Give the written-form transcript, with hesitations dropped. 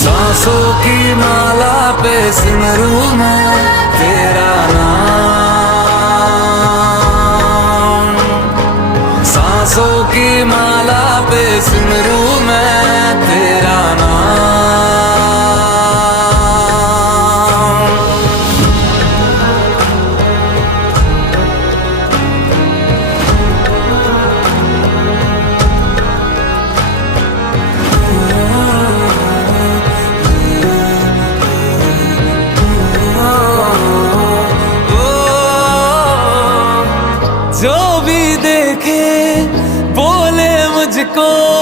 सांसों की माला पे सिमरू मैं तेरा नाम, सांसों की माला पे सिमरू मैं तेरा नाम। जो भी देखे बोले मुझको